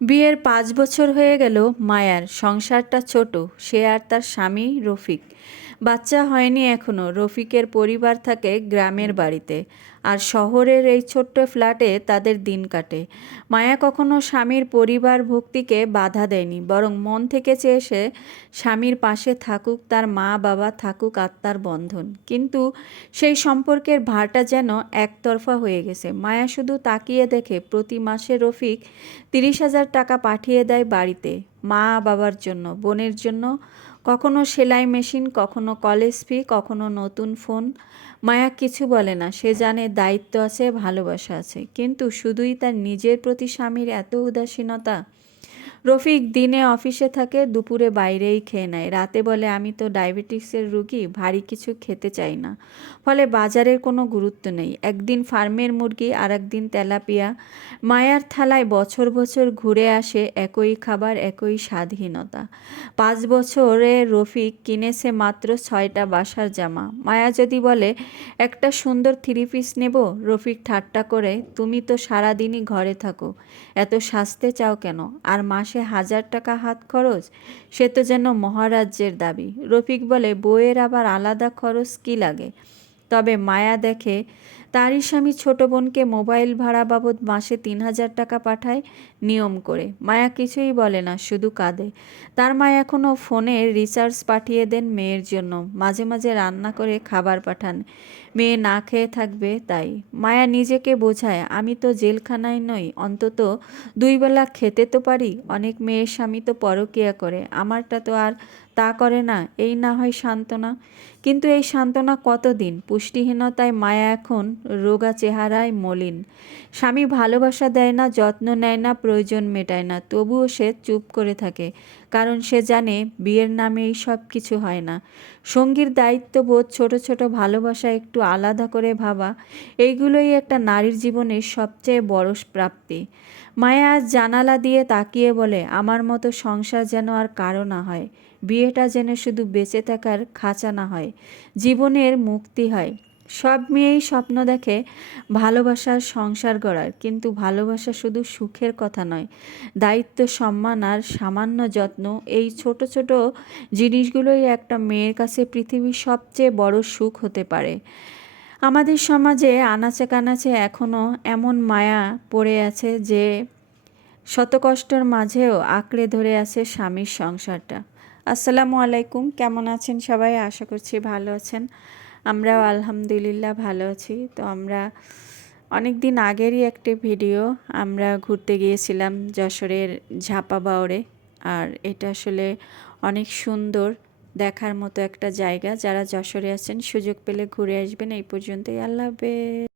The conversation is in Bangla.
বিয়ের পাঁচ বছর হয়ে গেল মায়ার, সংসারটা ছোট, সে আর তার স্বামী রফিক। বাচ্চা হয়নি এখনও, রফিকের পরিবার থাকে গ্রামের বাড়িতে, আর শহরের এই ছোট্ট ফ্ল্যাটে তাদের দিন কাটে। মায়া কখনো স্বামীর পরিবার ভক্তিকে বাধা দেয়নি, বরং মন থেকে চেয়েছে স্বামীর পাশে থাকুক, তার মা বাবা থাকুক, আত্মার বন্ধন। কিন্তু সেই সম্পর্কের ভারটা যেন একতরফা হয়ে গেছে। মায়া শুধু তাকিয়ে দেখে, প্রতি মাসে রফিক তিরিশ হাজার টাকা পাঠিয়ে দেয় বাড়িতে, মা বাবার জন্য, বোনের জন্য। কখনো সেলাই মেশিন, কখনো কলেজ ফি, কখনো নতুন ফোন। মায়া কিছু বলে না, সে জানে দায়িত্ব আছে, ভালোবাসা আছে। কিন্তু শুধুই তার নিজের প্রতি স্বামীর এত উদাসীনতা রফিক দিনে অফিসে থাকে, দুপুরে বাইরেই খেয়ে নেয়। রাতে বলে, আমি তো ডায়াবেটিক্সের রুগী, ভারী কিছু খেতে চাই না। ফলে বাজারের কোনো গুরুত্ব নেই। একদিন ফার্মের মুরগি আর একদিন তেলাপিয়া। মায়ার থালায় বছর বছর ঘুরে আসে একই খাবার, একই স্বাধীনতা। পাঁচ বছরে রফিক কিনেছে মাত্র ছয়টা বাসার জামা। মায়া যদি বলে, একটা সুন্দর থ্রি পিস নেব? রফিক ঠাট্টা করে, তুমি তো সারাদিনই ঘরে থাকো। এত সাজতে চাও কেন? আর মাসে হাজার টাকা হাত খরচ? সে তো যেন মহারাজ্যের দাবি। রফিক বলে বইয়ের আবার আলাদা খরচ কি লাগে? তবে মায়া দেখে তারই স্বামী ছোট বোনকে মোবাইল ভাড়া বাবদ মাসে তিন হাজার টাকা পাঠায় নিয়ম করে। মায়া কিছুই বলে না, শুধু কাঁদে। তার মা এখনও ফোনে রিচার্জ পাঠিয়ে দেন মেয়ের জন্য। মাঝে মাঝে রান্না করে খাবার পাঠান। মেয়ে না খেয়ে থাকবে তাই। মায়া নিজেকে বোঝায়, আমি তো জেলখানায় নই, অন্তত দুই বেলা খেতে তো পারি। অনেক মেয়ের স্বামী তো পরকিয়া করে। আমারটা তো আর তা করে না, এই না হয় সান্ত্বনা। কিন্তু এই সান্ত্বনা কতদিন? পুষ্টিহীনতায় মায়া এখন রোগা চেহারায় মলিন। স্বামী ভালোবাসা দেয় না, যত্ন নেয় না, প্রয়োজন মেটায় না, তবুও সে চুপ করে থাকে, কারণ সে জানে বিয়ের নামে এই সব কিছু হয় না। সঙ্গীর দায়িত্ববোধ, ছোট ছোট ভালোবাসা একটু আলাদা করে ভাবা, এইগুলোই একটা নারীর জীবনের সবচেয়ে বড় প্রাপ্তি। মায়া আজ জানালা দিয়ে তাকিয়ে বলে, আমার মতো সংসার যেন আর কারও না হয়, বিয়েটা যেন শুধু বেঁচে থাকার খাঁচা না হয়, জীবনের মুক্তি হয়। সব মেয়েই স্বপ্ন দেখে ভালোবাসার সংসার গড়ার কিন্তু ভালোবাসা শুধু সুখের কথা নয়, দায়িত্ব, সম্মান আর সামান্য যত্ন, এই ছোট ছোট জিনিসগুলোই একটা মেয়ের কাছে পৃথিবীর সবচেয়ে বড় সুখ হতে পারে। আমাদের সমাজে আনাচে কানাচে এখনও এমন মায়া পড়ে আছে যে শত কষ্টের মাঝেও আঁকড়ে ধরে আছে স্বামীর সংসারটা। আসসালামু আলাইকুম, কেমন আছেন সবাই? আশা করছি ভালো আছেন। আমরাও আলহামদুলিল্লাহ ভালো আছি। তো আমরা অনেক দিন আগেরই একটি ভিডিও আমরা ঘুরতে গিয়েছিলাম যশোরের ঝাপা বাওড়ে আর এটা আসলে অনেক সুন্দর দেখার মতো একটা জায়গা। যারা যশোরে আছেন সুযোগ পেলে ঘুরে আসবেন। এই পর্যন্তই। আল্লাহ হাফেজ।